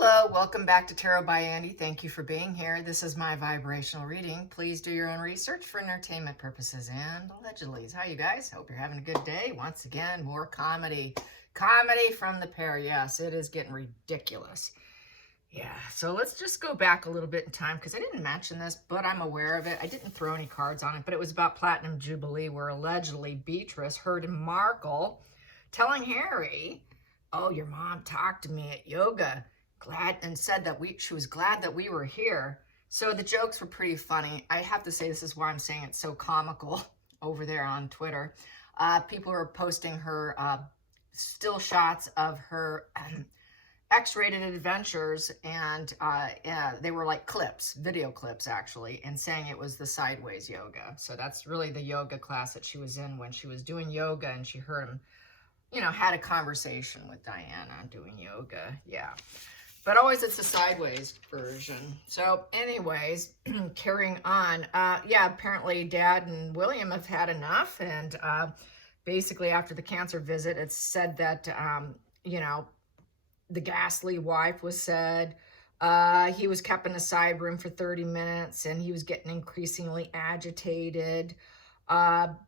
Hello, welcome back to Tarot by Andy. Thank you for being here. This is my vibrational reading. Please do your own research for entertainment purposes and allegedly. How you guys? Hope you're having a good day. Once again, more comedy. Comedy from the pair. Yes, it is getting ridiculous. Yeah, so let's just go back a little bit in time because I didn't mention this, but I'm aware of it. I didn't throw any cards on it, but it was about Platinum Jubilee where allegedly Beatrice heard Markle telling Harry, oh, your mom talked to me at yoga. And said that she was glad that we were here. So the jokes were pretty funny. I have to say, this is why I'm saying it's so comical over there on Twitter. People are posting her still shots of her X-rated adventures, and they were like clips, video clips actually, and saying it was the sideways yoga. So that's really the yoga class that she was in when she was doing yoga, and she heard him, had a conversation with Diana doing yoga. Yeah. But always it's the sideways version. So anyways, carrying on. Yeah, apparently Dad and William have had enough. And basically after the cancer visit, it's said that, the ghastly wife was said. He was kept in a side room for 30 minutes and he was getting increasingly agitated.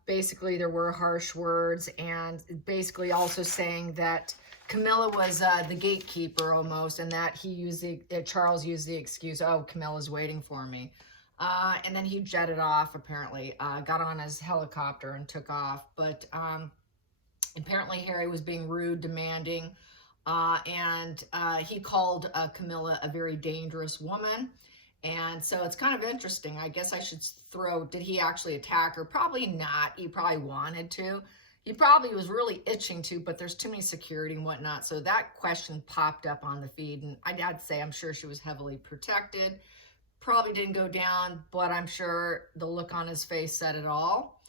Basically there were harsh words and basically also saying that Camilla was the gatekeeper almost, and that Charles used the excuse, oh, Camilla's waiting for me. And then he jetted off, apparently, got on his helicopter and took off. But apparently Harry was being rude, demanding, and he called Camilla a very dangerous woman. And so it's kind of interesting. I guess I should did he actually attack her? Probably not. He probably wanted to. He probably was really itching to, but there's too many security and whatnot. So that question popped up on the feed. And I'd have to say, I'm sure she was heavily protected. Probably didn't go down, but I'm sure the look on his face said it all.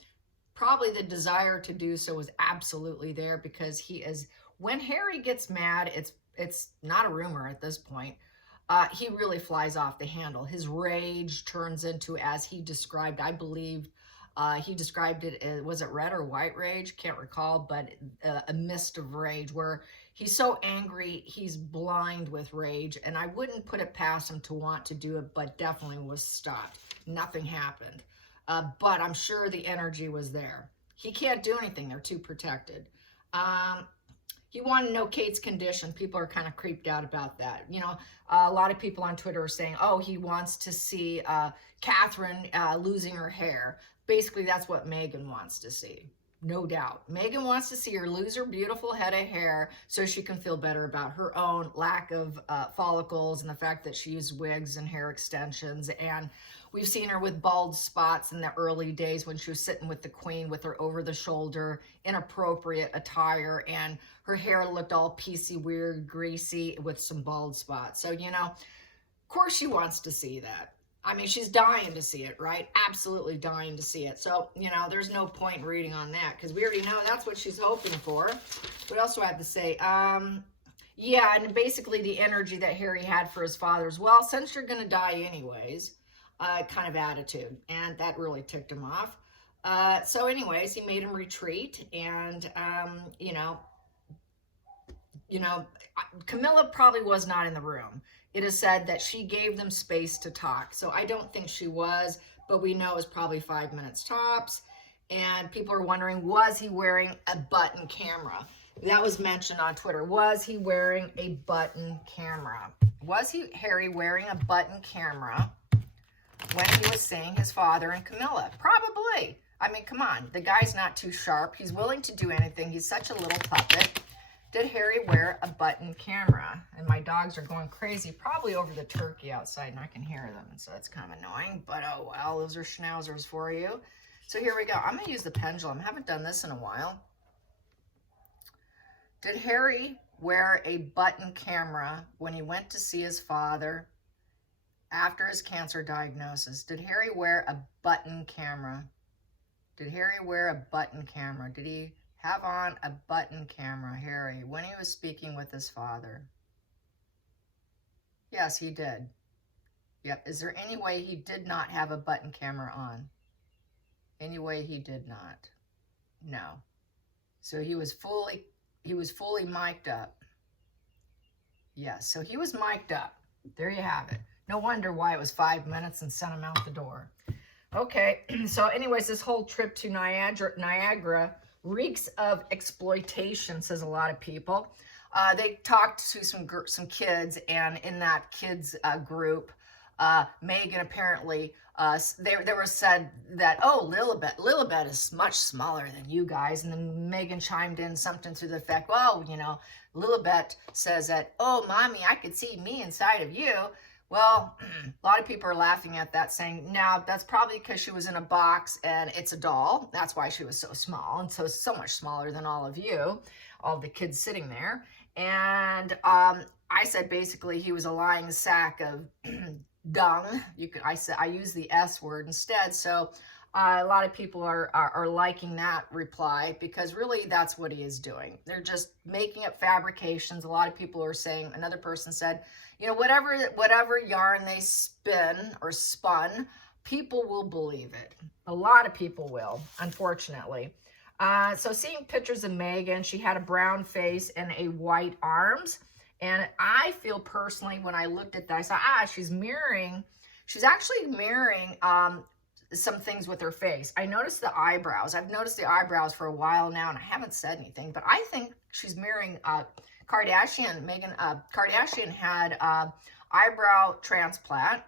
Probably the desire to do so was absolutely there because when Harry gets mad, it's not a rumor at this point. He really flies off the handle. His rage turns into, as he described, I believe, he described it as, was it red or white rage? Can't recall, but a mist of rage where he's so angry, he's blind with rage. And I wouldn't put it past him to want to do it, but definitely was stopped. Nothing happened. But I'm sure the energy was there. He can't do anything. They're too protected. He wanted to know Kate's condition. People are kind of creeped out about that. A lot of people on Twitter are saying, oh, he wants to see Catherine losing her hair. Basically, that's what Meghan wants to see. No doubt. Meghan wants to see her lose her beautiful head of hair so she can feel better about her own lack of follicles and the fact that she used wigs and hair extensions. And we've seen her with bald spots in the early days when she was sitting with the Queen with her over-the-shoulder, inappropriate attire, and her hair looked all piecey, weird, greasy with some bald spots. So, of course she wants to see that. I mean, she's dying to see it, right? Absolutely dying to see it. So, there's no point in reading on that because we already know that's what she's hoping for. What else do I have to say? Yeah, and basically the energy that Harry had for his father as well, since you're going to die anyways, kind of attitude. And that really ticked him off. So anyways, he made him retreat. And, Camilla probably was not in the room. It is said that she gave them space to talk. So I don't think she was, but we know it was probably 5 minutes tops. And people are wondering, was he wearing a button camera? That was mentioned on Twitter. Was he wearing a button camera? Was Harry wearing a button camera when he was seeing his father and Camilla? Probably. I mean, come on. The guy's not too sharp. He's willing to do anything. He's such a little puppet. Did Harry wear a button camera? And my dogs are going crazy, probably over the turkey outside, and I can hear them, and so it's kind of annoying. But oh well, those are schnauzers for you. So here we go. I'm going to use the pendulum. I haven't done this in a while. Did Harry wear a button camera when he went to see his father after his cancer diagnosis? Did Harry wear a button camera? Did Harry wear a button camera? Did he have on a button camera, Harry, when he was speaking with his father? Yes, he did. Yep. Is there any way he did not have a button camera on? Any way he did not? No. So he was fully mic'd up. Yes, so he was mic'd up. There you have it. No wonder why it was 5 minutes and sent him out the door. Okay, so anyways, this whole trip to Niagara reeks of exploitation, says a lot of people. They talked to some kids, and in that kids group, Megan apparently, they were said that, oh, Lilibet is much smaller than you guys. And then Megan chimed in something to the effect, well, you know, Lilibet says that, oh, mommy, I could see me inside of you. Well, a lot of people are laughing at that, saying, now that's probably because she was in a box and it's a doll. That's why she was so small, and so much smaller than all of you, all the kids sitting there. And I said basically he was a lying sack of dung. I use the S word instead. So a lot of people are liking that reply, because really that's what he is doing. They're just making up fabrications. A lot of people are saying, another person said, you know, whatever yarn they spin or spun, people will believe it. A lot of people will, unfortunately. So seeing pictures of Megan, she had a brown face and a white arms. And I feel personally, when I looked at that, I saw, she's actually mirroring some things with her face. I noticed the eyebrows. I've noticed the eyebrows for a while now, and I haven't said anything, but I think she's mirroring Kardashian. Kardashian had eyebrow transplant.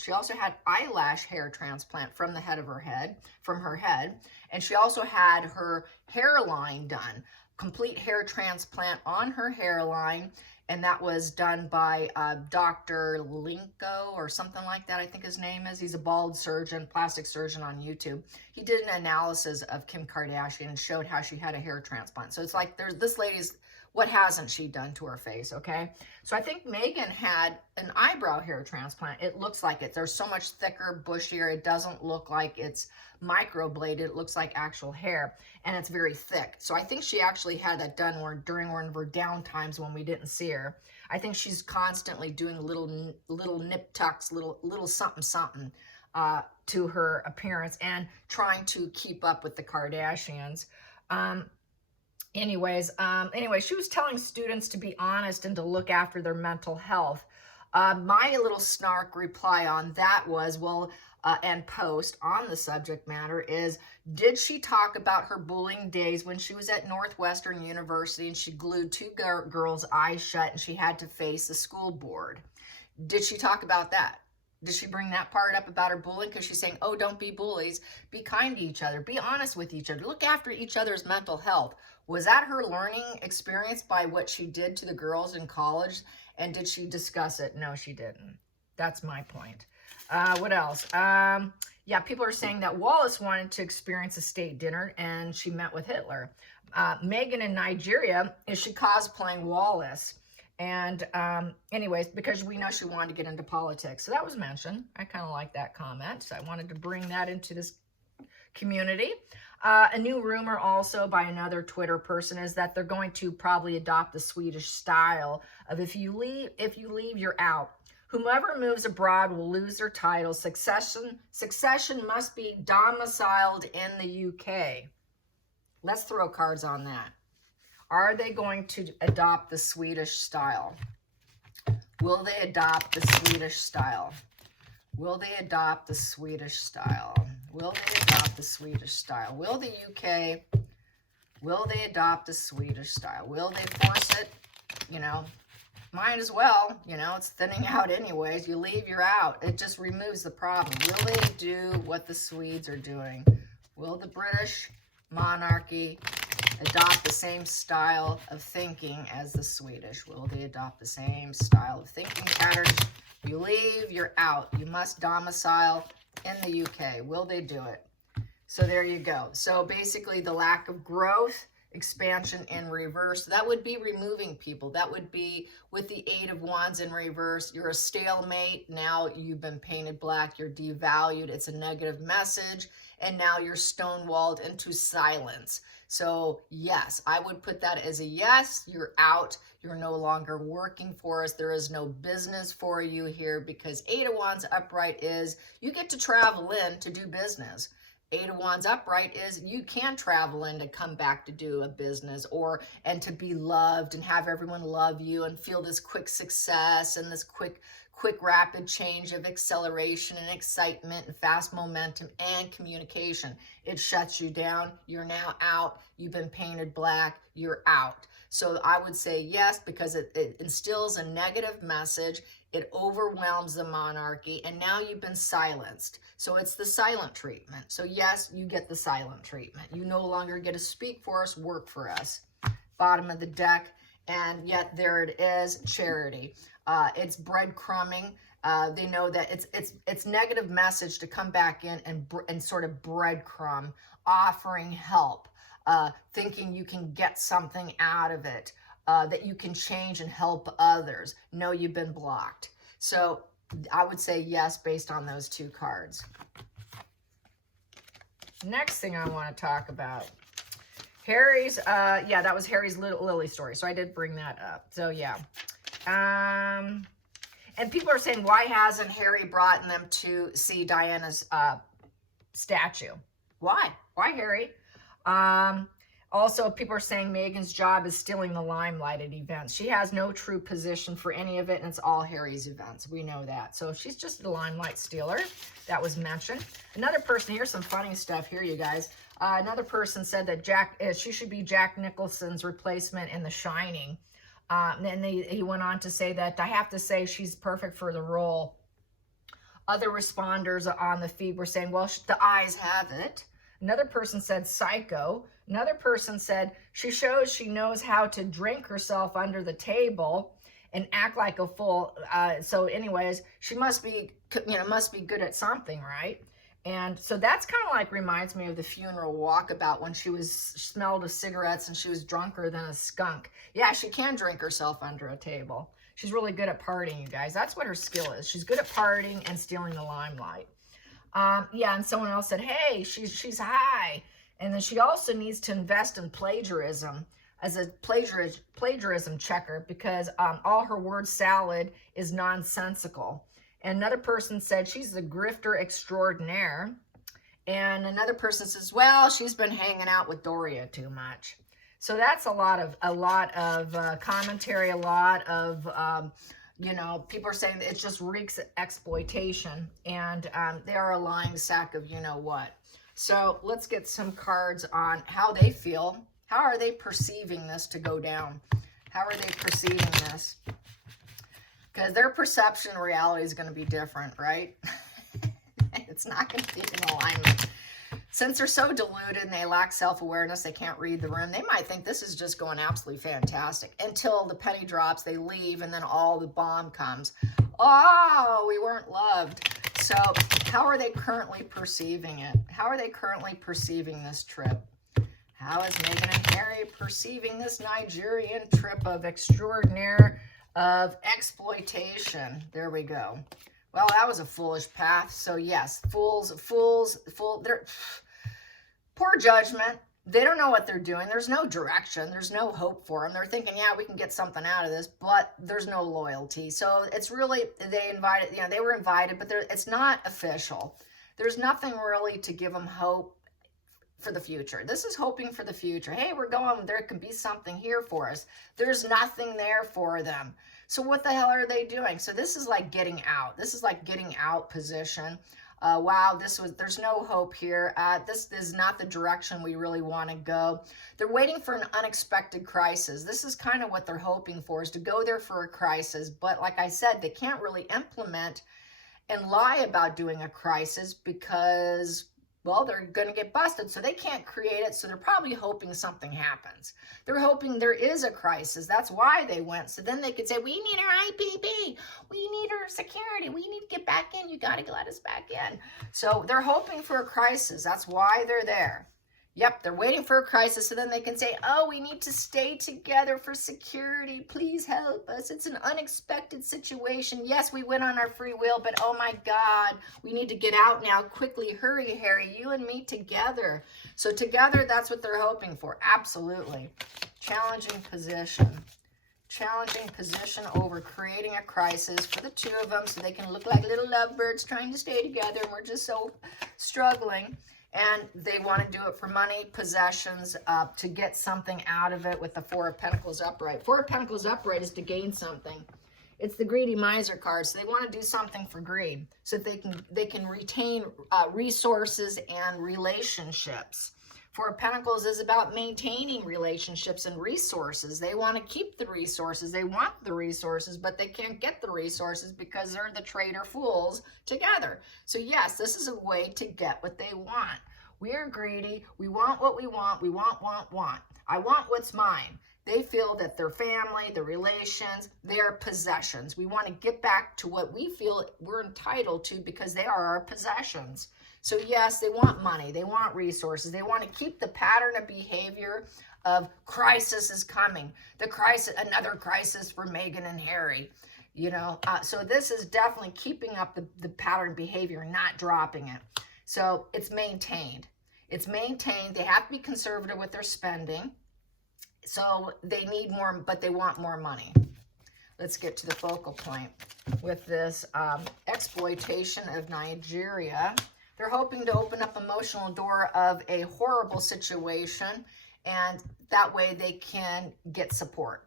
She also had eyelash hair transplant from her head, and she also had her hairline done, complete hair transplant on her hairline, and that was done by Dr. Linko or something like that, I think his name is. He's a bald surgeon, plastic surgeon on YouTube. He did an analysis of Kim Kardashian and showed how she had a hair transplant. So it's like, this lady's, what hasn't she done to her face, okay? So I think Megan had an eyebrow hair transplant. It looks like it. There's so much thicker, bushier. It doesn't look like it's microbladed. It looks like actual hair, and it's very thick. So I think she actually had that done during one of her down times when we didn't see her. I think she's constantly doing little nip tucks, little something to her appearance, and trying to keep up with the Kardashians. Anyway, she was telling students to be honest and to look after their mental health. My little snark reply on that was, and post on the subject matter is, did she talk about her bullying days when she was at Northwestern University and she glued two girls' eyes shut and she had to face the school board? Did she talk about that? Did she bring that part up about her bullying? Because she's saying, oh, don't be bullies. Be kind to each other. Be honest with each other. Look after each other's mental health. Was that her learning experience by what she did to the girls in college? And did she discuss it? No, she didn't. That's my point. What else? Yeah, people are saying that Wallace wanted to experience a state dinner and she met with Hitler. Megan in Nigeria, is she cosplaying Wallace? And anyways, because we know she wanted to get into politics. So that was mentioned. I kind of like that comment. So I wanted to bring that into this community. A new rumor also by another Twitter person is that they're going to probably adopt the Swedish style of if you leave, you're out. Whomever moves abroad will lose their title. Succession must be domiciled in the UK. Let's throw cards on that. Are they going to adopt the Swedish style? Will they adopt the Swedish style? Will they adopt the Swedish style? Will they adopt the Swedish style? Will the UK, will they adopt the Swedish style? Will they force it? You know, might as well. You know, it's thinning out anyways. You leave, you're out. It just removes the problem. Will they do what the Swedes are doing? Will the British monarchy adopt the same style of thinking as the Swedish? Will they adopt the same style of thinking patterns? You leave, you're out. You must domicile in the UK. Will they do it? So there you go. So basically the lack of growth, expansion in reverse, that would be removing people. That would be with the Eight of Wands in reverse. You're a stalemate. Now you've been painted black. You're devalued. It's a negative message. And now you're stonewalled into silence. So yes, I would put that as a yes. You're out. You're no longer working for us. There is no business for you here, because Eight of Wands upright is you get to travel in to do business. Eight of Wands upright is you can travel and to come back to do a business and to be loved and have everyone love you and feel this quick success and this quick rapid change of acceleration and excitement and fast momentum and communication. It shuts you down. You're now out. You've been painted black. You're out. So I would say yes, because it instills a negative message. It overwhelms the monarchy, and now you've been silenced. So it's the silent treatment. So yes, you get the silent treatment. You no longer get to speak for us, work for us. Bottom of the deck, and yet there it is, charity. It's breadcrumbing. They know that it's negative message to come back in and sort of breadcrumb, offering help, thinking you can get something out of it. That you can change and help others. No, you've been blocked. So I would say yes, based on those two cards. Next thing I want to talk about. Harry's, yeah, that was Harry's Lily story. So I did bring that up. So yeah. And people are saying, why hasn't Harry brought them to see Diana's statue? Why? Why, Harry? Also, people are saying Meghan's job is stealing the limelight at events. She has no true position for any of it, and it's all Harry's events. We know that. So she's just a limelight stealer. That was mentioned. Another person, here's some funny stuff here, you guys. Another person said that she should be Jack Nicholson's replacement in The Shining. And he went on to say that, I have to say she's perfect for the role. Other responders on the feed were saying, well, the eyes have it. Another person said psycho. Another person said she shows she knows how to drink herself under the table and act like a fool. So anyways, she must be good at something, right? And so that's kind of like reminds me of the funeral walkabout when she smelled of cigarettes and she was drunker than a skunk. Yeah, she can drink herself under a table. She's really good at partying, you guys. That's what her skill is. She's good at partying and stealing the limelight. Yeah, and someone else said, hey, she's high. And then she also needs to invest in plagiarism as a plagiarism checker because all her word salad is nonsensical. And another person said she's the grifter extraordinaire. And another person says, well, she's been hanging out with Doria too much. So that's a lot of commentary, a lot of people are saying that it just reeks of exploitation, and they are a lying sack of you know what. So let's get some cards on how they feel. How are they perceiving this to go down? How are they perceiving this? Because their perception and reality is going to be different, right? It's not going to be in alignment. Since they're so deluded and they lack self-awareness, they can't read the room, they might think this is just going absolutely fantastic until the penny drops, they leave, and then all the bomb comes. Oh, we weren't loved. So how are they currently perceiving it? How are they currently perceiving this trip? How is Meghan and Harry perceiving this Nigerian trip of extraordinaire, of exploitation? There we go. Well, that was a foolish path. So yes, they're poor judgment. They don't know what they're doing. There's no direction. There's no hope for them. They're thinking, yeah, we can get something out of this, but there's no loyalty. So it's really, they were invited, but it's not official. There's nothing really to give them hope for the future. This is hoping for the future. Hey, we're going, there could be something here for us. There's nothing there for them. So what the hell are they doing? So this is like getting out. This is like getting out position. Wow, there's no hope here. This is not the direction we really want to go. They're waiting for an unexpected crisis. This is kind of what they're hoping for, is to go there for a crisis. But like I said, they can't really implement and lie about doing a crisis because, well, they're going to get busted, so they can't create it, so they're probably hoping something happens. They're hoping there is a crisis. That's why they went, so then they could say, we need our IPB, we need our security, we need to get back in, you got to let us back in. So they're hoping for a crisis. That's why they're there. Yep, they're waiting for a crisis, so then they can say, oh, we need to stay together for security. Please help us. It's an unexpected situation. Yes, we went on our free will, but oh my God, we need to get out now. Quickly, hurry, Harry, you and me together. So together, that's what they're hoping for. Absolutely. Challenging position. Challenging position over creating a crisis for the two of them so they can look like little lovebirds trying to stay together, and we're just so struggling. And they want to do it for money, possessions, to get something out of it with the Four of Pentacles upright. Four of Pentacles upright is to gain something. It's the greedy miser card. So they want to do something for greed so that they can retain resources and relationships. Four of Pentacles is about maintaining relationships and resources. They want to keep the resources. They want the resources, but they can't get the resources because they're the traitor fools together. So yes, this is a way to get what they want. We are greedy. We want what we want. We want. I want what's mine. They feel that their family, their relations, their possessions. We want to get back to what we feel we're entitled to because they are our possessions. So yes, they want money. They want resources. They want to keep the pattern of behavior of crisis is coming. The crisis, another crisis for Meghan and Harry. You know, so this is definitely keeping up the pattern behavior, not dropping it. So it's maintained. It's maintained. They have to be conservative with their spending. So they need more, but they want more money. Let's get to the focal point with this exploitation of Nigeria. They're hoping to open up emotional door of a horrible situation, and that way they can get support.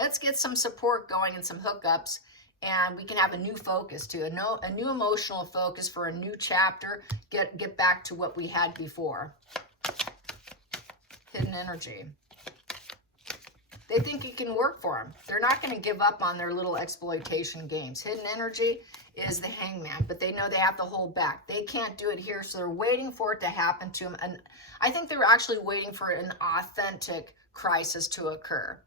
Let's get some support going and some hookups, and we can have a new focus too, a new emotional focus for a new chapter, get back to what we had before. Hidden energy. They think it can work for them. They're not going to give up on their little exploitation games. Hidden energy is the hangman, but they know they have to hold back. They can't do it here, so they're waiting for it to happen to them. And I think they're actually waiting for an authentic crisis to occur.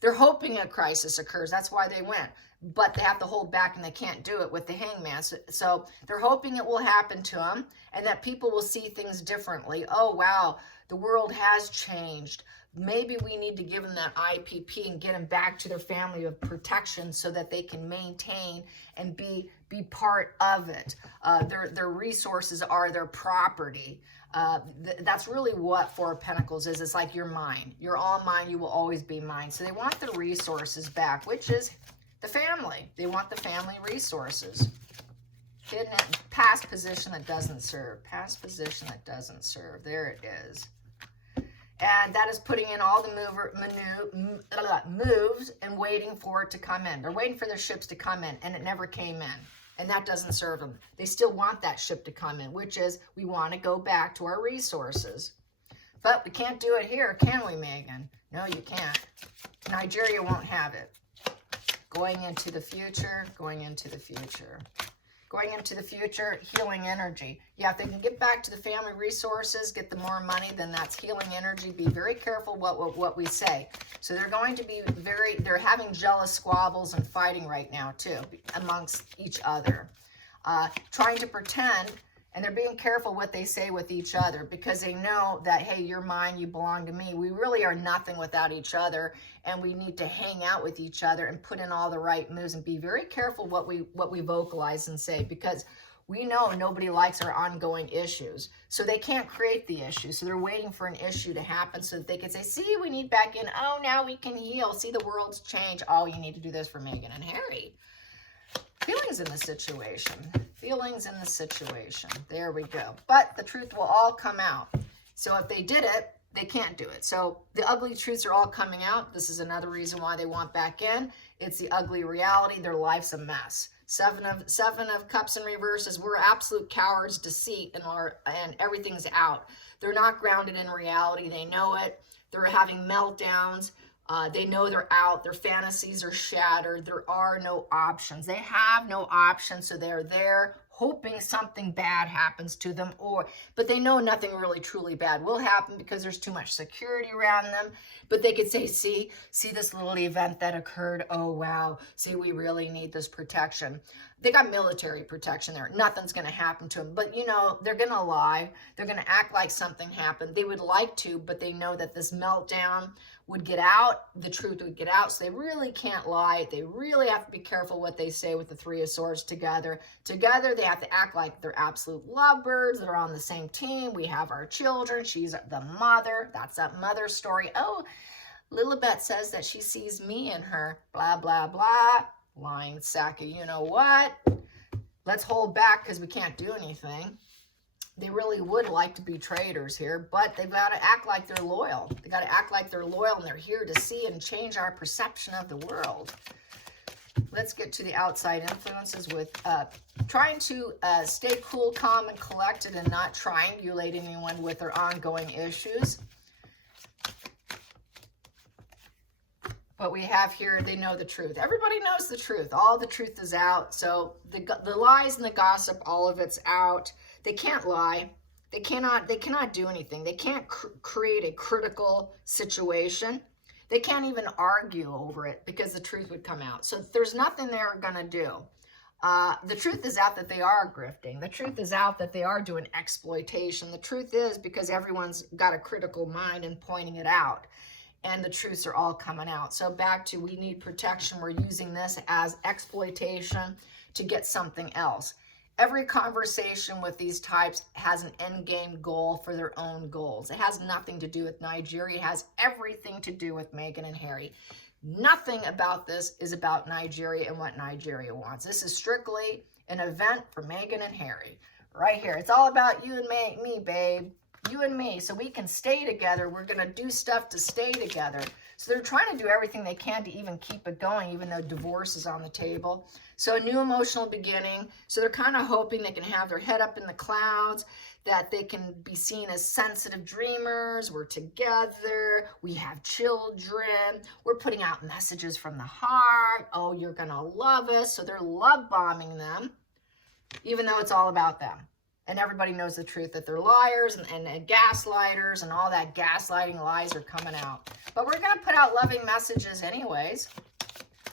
They're hoping a crisis occurs. That's why they went. But they have to hold back, and they can't do it with the hangman. So they're hoping it will happen to them and that people will see things differently. Oh, wow, the world has changed. Maybe we need to give them that IPP and get them back to their family of protection so that they can maintain and be part of it. Their resources are their property. That's really what Four of Pentacles is. It's like you're mine. You're all mine. You will always be mine. So they want the resources back, which is the family. They want the family resources. Hidden past position that doesn't serve. Past position that doesn't serve. There it is. And that is putting in all the moves and waiting for it to come in. They're waiting for their ships to come in, and it never came in. And that doesn't serve them. They still want that ship to come in, which is we want to go back to our resources. But we can't do it here, can we, Meghan? No, you can't. Nigeria won't have it. Going into the future, going into the future. Going into the future, healing energy. Yeah, if they can get back to the family resources, get the more money, then that's healing energy. Be very careful what we say. So they're going to be they're having jealous squabbles and fighting right now too, amongst each other. Trying to pretend, and they're being careful what they say with each other because they know that, hey, you're mine, you belong to me. We really are nothing without each other, and we need to hang out with each other and put in all the right moves and be very careful what we vocalize and say, because we know nobody likes our ongoing issues. So they can't create the issue. So they're waiting for an issue to happen so that they can say, see, we need back in. Oh, now we can heal. See, the world's changed. Oh, you need to do this for Meghan and Harry. Feelings in the situation. Feelings in the situation. There we go. But the truth will all come out. So if they did it, they can't do it. So the ugly truths are all coming out. This is another reason why they want back in. It's the ugly reality. Their life's a mess. Seven of Cups in reverse is we're absolute cowards, deceit, and everything's out. They're not grounded in reality. They know it. They're having meltdowns. They know they're out. Their fantasies are shattered. There are no options. They have no options, so they're there hoping something bad happens to them, but they know nothing really truly bad will happen because there's too much security around them. But they could say, see this little event that occurred. Oh, wow. See, we really need this protection. They got military protection there. Nothing's going to happen to them. But, you know, they're going to lie. They're going to act like something happened. They would like to, but they know that this meltdown would get out. The truth would get out. So they really can't lie. They really have to be careful what they say with the Three of Swords together. Together, they have to act like they're absolute lovebirds that are on the same team. We have our children. She's the mother. That's that mother story. Oh, Lilibet says that she sees me in her. Blah, blah, blah. Lying sack of you know what. Let's hold back because we can't do anything. They really would like to be traitors here, but they've got to act like they're loyal. They got to act like they're loyal, and they're here to see and change our perception of the world. Let's get to the outside influences with trying to stay cool, calm, and collected and not triangulate anyone with their ongoing issues. What we have here, they know the truth. Everybody knows the truth. All the truth is out. So the lies and the gossip, all of it's out. They can't lie. They cannot do anything. They can't create a critical situation. They can't even argue over it because the truth would come out. So there's nothing they're going to do. The truth is out that they are grifting. The truth is out that they are doing exploitation. The truth is because everyone's got a critical mind and pointing it out. And the truths are all coming out. So back to we need protection. We're using this as exploitation to get something else. Every conversation with these types has an end game goal for their own goals. It has nothing to do with Nigeria. It has everything to do with Meghan and Harry. Nothing about this is about Nigeria and what Nigeria wants. This is strictly an event for Meghan and Harry. Right here. It's all about you and me, babe. You and me, so we can stay together. We're going to do stuff to stay together. So they're trying to do everything they can to even keep it going, even though divorce is on the table. So a new emotional beginning. So they're kind of hoping they can have their head up in the clouds, that they can be seen as sensitive dreamers. We're together. We have children. We're putting out messages from the heart. Oh, you're going to love us. So they're love bombing them, even though it's all about them. And everybody knows the truth, that they're liars and gaslighters, and all that gaslighting lies are coming out. But we're going to put out loving messages anyways.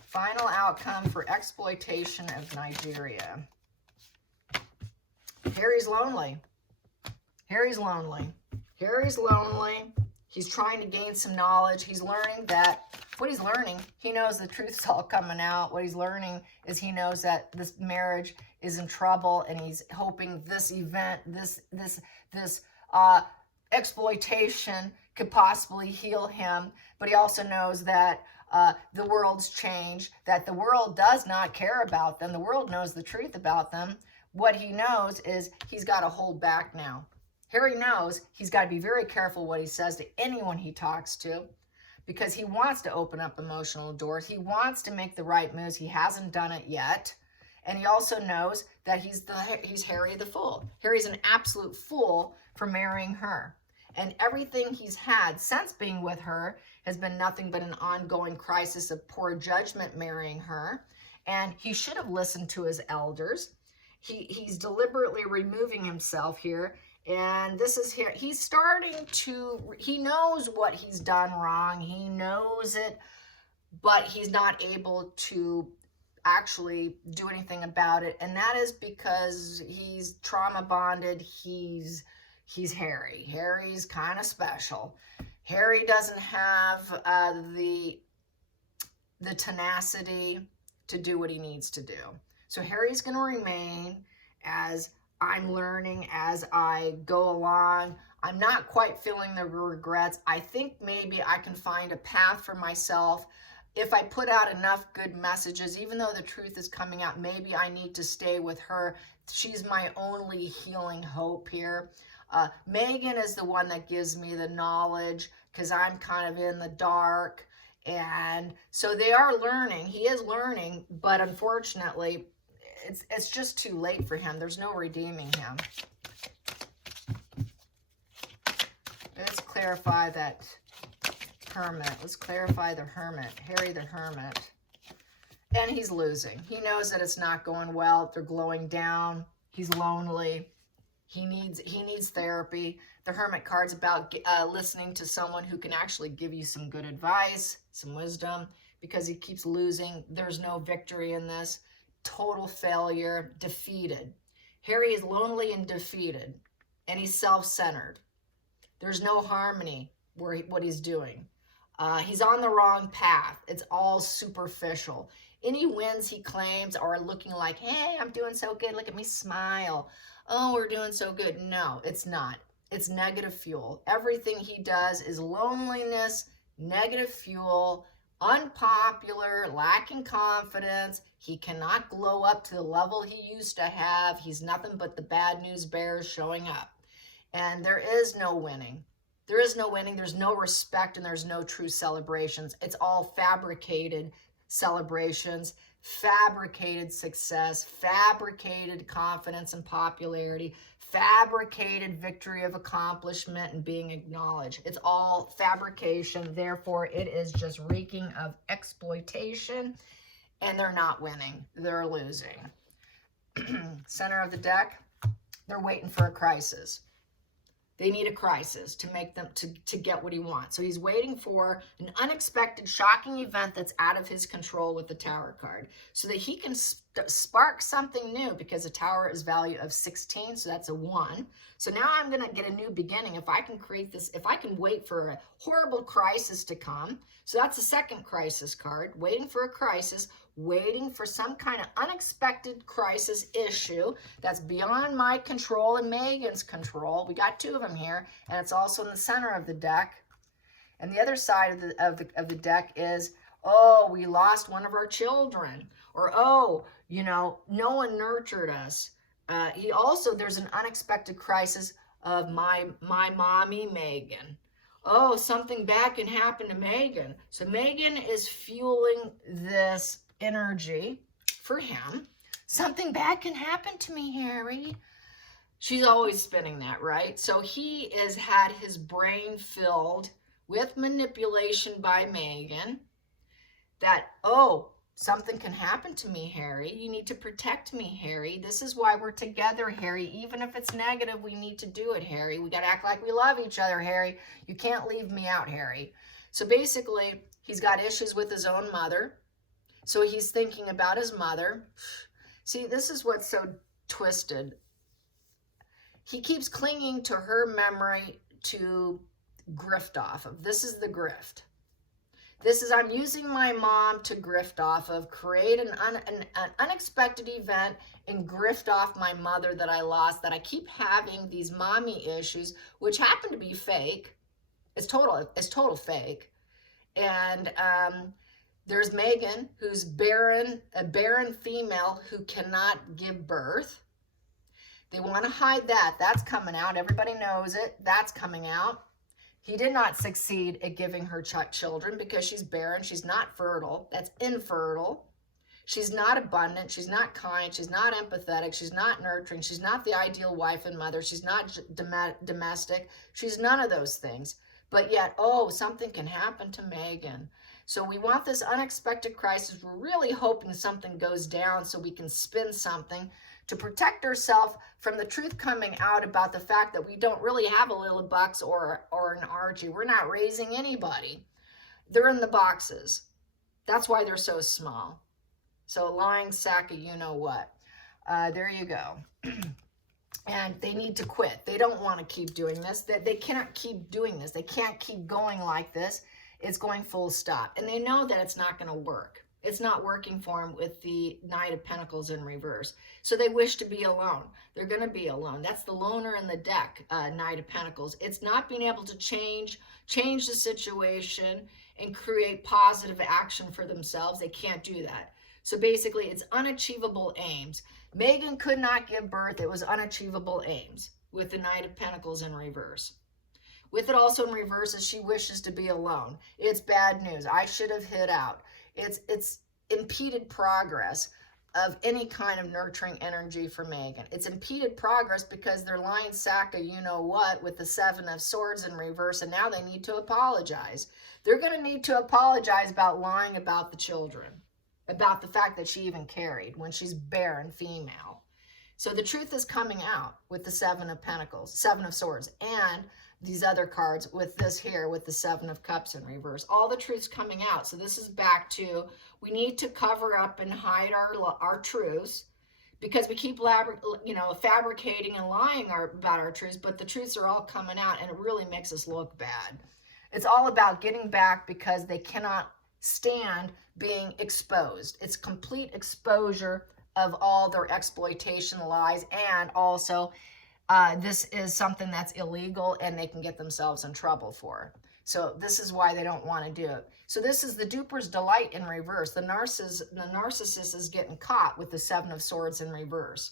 Final outcome for exploitation of Nigeria. Harry's lonely. Harry's lonely. Harry's lonely. He's trying to gain some knowledge. He's learning that, what he's learning, he knows the truth's all coming out. What he's learning is he knows that this marriage is in trouble, and he's hoping this event, this exploitation could possibly heal him. But he also knows that the world's changed, that the world does not care about them. The world knows the truth about them. What he knows is he's got to hold back now. Harry knows he's got to be very careful what he says to anyone he talks to, because he wants to open up emotional doors. He wants to make the right moves. He hasn't done it yet. And he also knows that he's Harry the fool. Harry's an absolute fool for marrying her. And everything he's had since being with her has been nothing but an ongoing crisis of poor judgment marrying her. And he should have listened to his elders. He's deliberately removing himself here. And this is here. He's starting to, he knows what he's done wrong. He knows it, but he's not able to actually do anything about it. And that is because he's trauma bonded. He's Harry. Harry's kind of special. Harry doesn't have the tenacity to do what he needs to do. So Harry's going to remain as I'm learning as I go along. I'm not quite feeling the regrets. I think maybe I can find a path for myself. If I put out enough good messages, even though the truth is coming out, maybe I need to stay with her. She's my only healing hope here. Meghan is the one that gives me the knowledge, because I'm kind of in the dark. And so they are learning. He is learning, but unfortunately, it's just too late for him. There's no redeeming him. Let's clarify that hermit. Let's clarify the hermit. Harry the hermit. And he's losing. He knows that it's not going well. They're glowing down. He's lonely. He needs therapy. The hermit card's about listening to someone who can actually give you some good advice, some wisdom, because he keeps losing. There's no victory in this. Total failure, defeated. Harry is lonely and defeated, and he's self-centered. There's no harmony what he's doing. He's on the wrong path. It's all superficial. Any wins he claims are looking like, hey, I'm doing so good. Look at me smile. Oh, we're doing so good. No, it's not. It's negative fuel. Everything he does is loneliness, negative fuel, unpopular, lacking confidence. He cannot glow up to the level he used to have. He's nothing but the bad news bears showing up. And there is no winning. There is no winning. There's no respect, and there's no true celebrations. It's all fabricated celebrations, fabricated success, fabricated confidence and popularity, fabricated victory of accomplishment and being acknowledged. It's all fabrication. Therefore, it is just reeking of exploitation, and they're not winning. They're losing. Center of the deck, they're waiting for a crisis. They need a crisis to make them to get what he wants. So he's waiting for an unexpected, shocking event that's out of his control with the Tower card, so that he can spark something new, because the Tower is value of 16, so that's a 1. So now I'm going to get a new beginning if I can create this, if I can wait for a horrible crisis to come. So that's the second crisis card, waiting for a crisis, waiting for some kind of unexpected crisis issue that's beyond my control and Megan's control. We got 2 of them here, and it's also in the center of the deck. And the other side of the deck is, oh, we lost one of our children, or oh, you know, no one nurtured us. There's an unexpected crisis of my mommy Megan. Oh, something bad can happen to Megan. So Megan is fueling this energy for him. Something bad can happen to me, Harry. She's always spinning that, right? So he has had his brain filled with manipulation by Megan that, oh, something can happen to me, Harry. You need to protect me, Harry. This is why we're together, Harry. Even if it's negative, we need to do it, Harry. We got to act like we love each other, Harry. You can't leave me out, Harry. So basically, he's got issues with his own mother. So he's thinking about his mother. See, this is what's so twisted. He keeps clinging to her memory to grift off of. This is the grift. This is, I'm using my mom to grift off of, create an unexpected event and grift off my mother that I lost, that I keep having these mommy issues, which happen to be fake. It's total fake. And there's Megan, who's barren, a barren female who cannot give birth. They want to hide that. That's coming out. Everybody knows it. That's coming out. He did not succeed at giving her children because she's barren. She's not fertile. That's infertile. She's not abundant. She's not kind. She's not empathetic. She's not nurturing. She's not the ideal wife and mother. She's not domestic. She's none of those things. But yet, oh, something can happen to Megan. So we want this unexpected crisis. We're really hoping something goes down so we can spin something to protect ourselves from the truth coming out about the fact that we don't really have a little Bucks or an Archie. We're not raising anybody. They're in the boxes. That's why they're so small. So a lying sack of you-know-what. There you go. And they need to quit. They don't want to keep doing this. They cannot keep doing this. They can't keep going like this. It's going full stop. And they know that it's not going to work. It's not working for them with the Knight of Pentacles in reverse. So they wish to be alone. They're going to be alone. That's the loner in the deck, Knight of Pentacles. It's not being able to change the situation and create positive action for themselves. They can't do that. So basically, it's unachievable aims. Megan could not give birth. It was unachievable aims with the Knight of Pentacles in reverse. With it also in reverse is she wishes to be alone. It's bad news. I should have hid out. It's impeded progress of any kind of nurturing energy for Megan. It's impeded progress because they're lying sack of you-know-what with the 7 of Swords in reverse, and now they need to apologize. They're going to need to apologize about lying about the children, about the fact that she even carried when she's barren female. So the truth is coming out with the 7 of Pentacles, 7 of Swords, and these other cards with this here with the 7 of Cups in reverse. All the truth's coming out. So this is back to, we need to cover up and hide our truths because we keep fabricating and lying about our truths, but the truths are all coming out and it really makes us look bad. It's all about getting back because they cannot stand being exposed. It's complete exposure of all their exploitation lies, and also this is something that's illegal and they can get themselves in trouble for. So this is why they don't want to do it. So this is the duper's delight in reverse. The narcissist is getting caught with the Seven of Swords in reverse.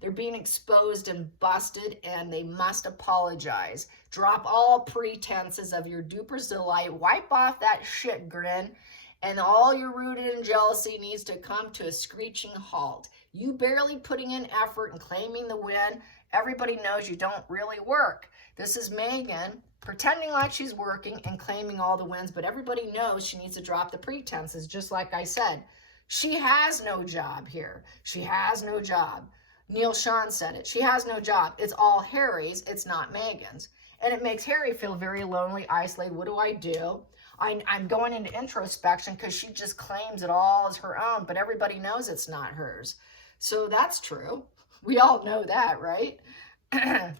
They're being exposed and busted, and they must apologize. Drop all pretenses of your duper's delight. Wipe off that shit grin, and all your rooted in jealousy needs to come to a screeching halt. You barely putting in effort and claiming the win. Everybody knows you don't really work. This is Megan pretending like she's working and claiming all the wins, but everybody knows she needs to drop the pretenses, just like I said. She has no job here. She has no job. Neil Sean said it. She has no job. It's all Harry's. It's not Megan's. And it makes Harry feel very lonely, isolated. What do? I'm going into introspection because she just claims it all as her own, but everybody knows it's not hers. So that's true. We all know that, right?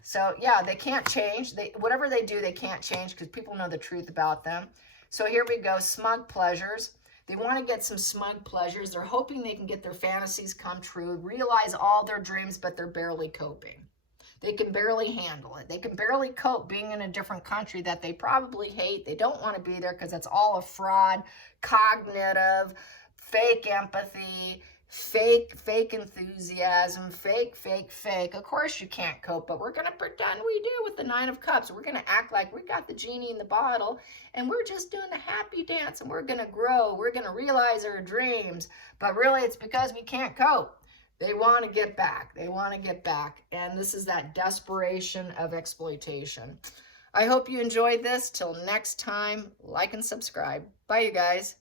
So yeah, they can't change. Whatever they do, they can't change because people know the truth about them. So here we go, smug pleasures. They want to get some smug pleasures. They're hoping they can get their fantasies come true, realize all their dreams, but they're barely coping. They can barely handle it. They can barely cope being in a different country that they probably hate. They don't want to be there because it's all a fraud, cognitive, fake empathy, fake enthusiasm, fake. Of course you can't cope, but we're going to pretend we do with the Nine of Cups. We're going to act like we got the genie in the bottle, and we're just doing the happy dance, and we're going to grow. We're going to realize our dreams, but really it's because we can't cope. They want to get back. They want to get back, and this is that desperation of exploitation. I hope you enjoyed this. Till next time, like and subscribe. Bye, you guys.